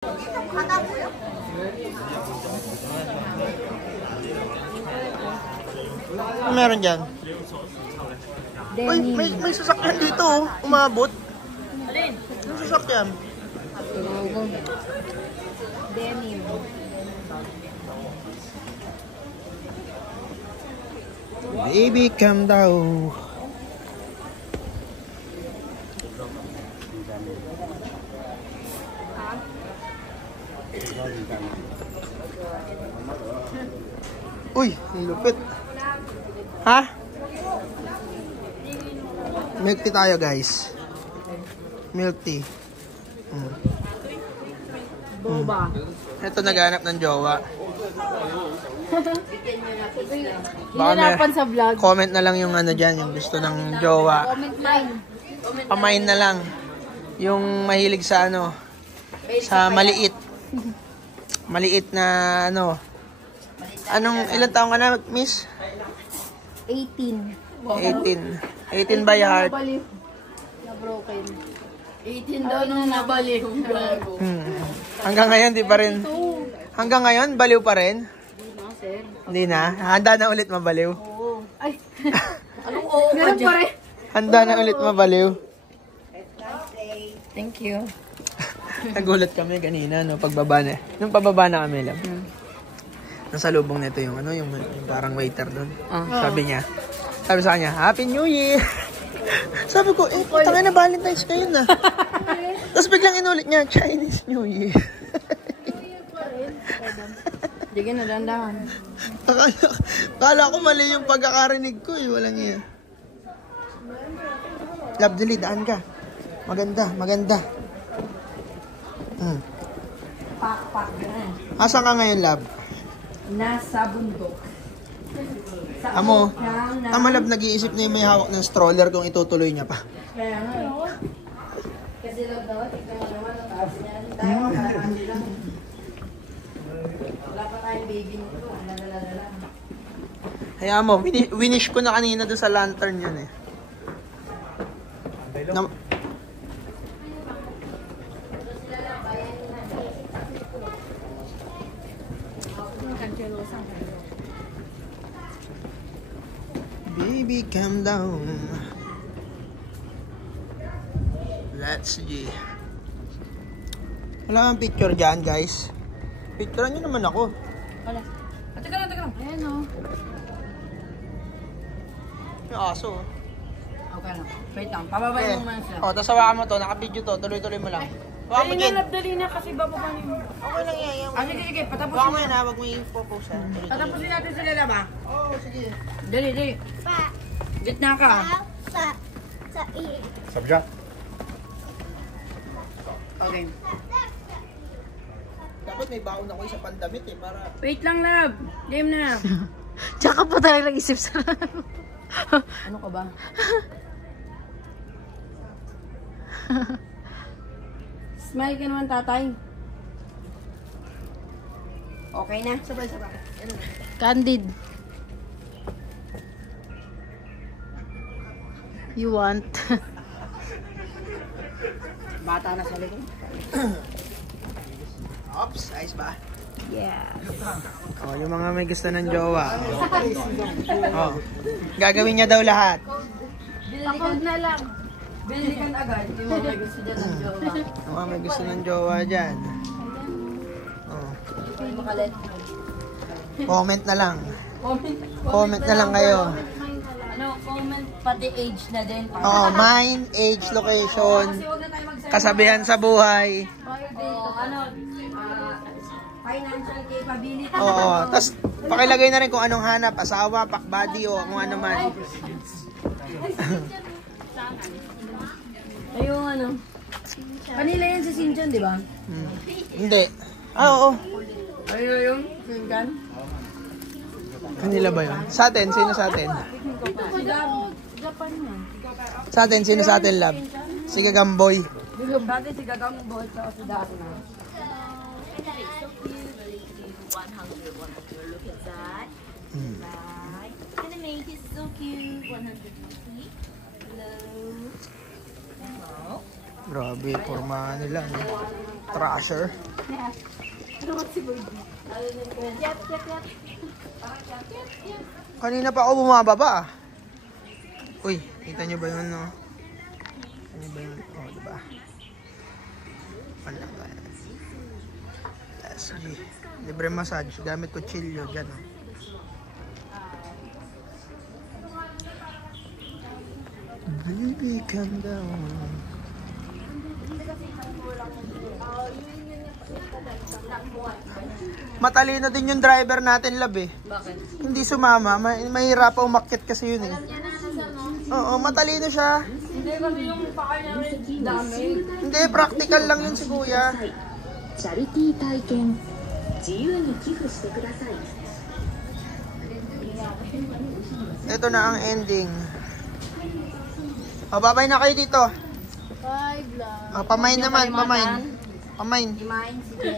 Ano meron dyan? Uy, may sasakyan dito oh. Umabot. Alin? Ano sasakyan? Denim. Baby, calm down. Uy, ang lupit. Ha? Milk tea tayo, guys. Milk tea. Boba. Ito naghanap ng jowa. Baka Hinapan sa vlog. comment na lang yung ano dyan, yung gusto ng jowa. Comment line. Pamain na lang. Yung mahilig sa ano, sa maliit. Maliit na ano. Anong, ilang taong ka na, miss? 18. 18. 18 by heart. Na broken. 18 daw nung nabaliw. Hanggang ngayon, di pa rin. Hanggang ngayon, baliw pa rin? Hindi na, sir. Hindi na. Handa na ulit mabaliw. Oo. Ay. Anong oo ka dyan? Handa na ulit mabaliw. Thank you. Nagulat kami kanina, no, pagbaba na. Nung pababa na kami lang. Nasa lubong nito yung ano, yung parang waiter doon. Sabi sa kanya, Happy New Year! Sabi ko, tangay na Valentine's ngayon na. Tapos biglang inulit niya, Chinese New Year. Hindi ka nadandahan. Kala ko mali yung pagkakarinig ko eh, walang iya. Love, dali, daan ka. Maganda, maganda. Pak-pak na. Asan ka ngayon, Love? Nasa bundok. Amo, Love, nag-iisip na yung may hawak ng stroller kung itutuloy niya pa. Kaya nga. Kasi lang daw, tignan mo naman ang taas niya. Tayo, kalakandi lang. Wala pa tayong baby nito. Nalalala. Kaya mo, winish ko na kanina doon sa lantern yun eh. Baby, calm down. Let's see. Wala kang picture dyan, guys. Picturean nyo naman ako. Wala. Teka lang. Ayan o. Yung aso. Okay lang. Wait lang. Pababayin mo muna siya. O, tapos hawakan mo to. Naka-video to. Tuloy-tuloy mo lang. Hawakan mo dyan. Dali na kasi bababayin mo. Okay lang yan. Sige. Patapusin Hawakan mo yan ha. Huwag mo i-focus ha. Patapusin natin sila laba. Oo, sige. Dali. Gitna ka. Sabi siya? Okay. Dapat may baon ako sa pandamit eh. Para... Wait lang, love. Game na. Tsaka po talaga nag-isip sa Ano ka ba? Smile ka naman, tatay. Okay na? Sabay. Candid. You want? Bata na sa likod. Ops, ayos ba? Yes. Oh, yung mga may gusto ng jowa. Oh. Gagawin niya daw lahat. Pakod na lang. Bilikan agad. Yung mga gusto dyan ng jowa. Yung mga may gusto ng jowa dyan. Oh. Makalit. Comment na lang. Comment na lang kayo. Comment pati age na din. Oh, mine, age, location, kasabihan sa buhay. Financial capability. Oo, tapos pakilagay na rin kung anong hanap, asawa, pakbody o kung ano man. Ayun, ano. Kanila yan si Sinjan, di ba? Hindi. Oo. Ayun, Sinjan. Kanila ba yun? Sa atin, sino sa atin? Japan yan. Sa atin, sino sa atin, love? Si Gagamboy. Dati si Gagang Boy sa si Dati na. So cute. 150. Hello. Grabe, forma nila. Trasher. Kanina pa ako bumababa. Uy, kita nyo ba yun, no? Kita nyo ba yun? Oh, diba? Ano ba yan? SG. Libre massage. Gamit kutsilyo dyan, oh. Baby, calm down. Matalino din yung driver natin, lab eh. Bakit? Hindi sumama, mahirap pa umakyat kasi yun eh. Oo, matalino siya. Hindi kasi yung paka niya rin dami. Hindi, practical lang yun si kuya. チャリティー体験自由に寄付してください Ito na ang ending. O, babay na kayo dito. Bye, vlog. O, pamain naman, pamain. Pamain. Mine, sige.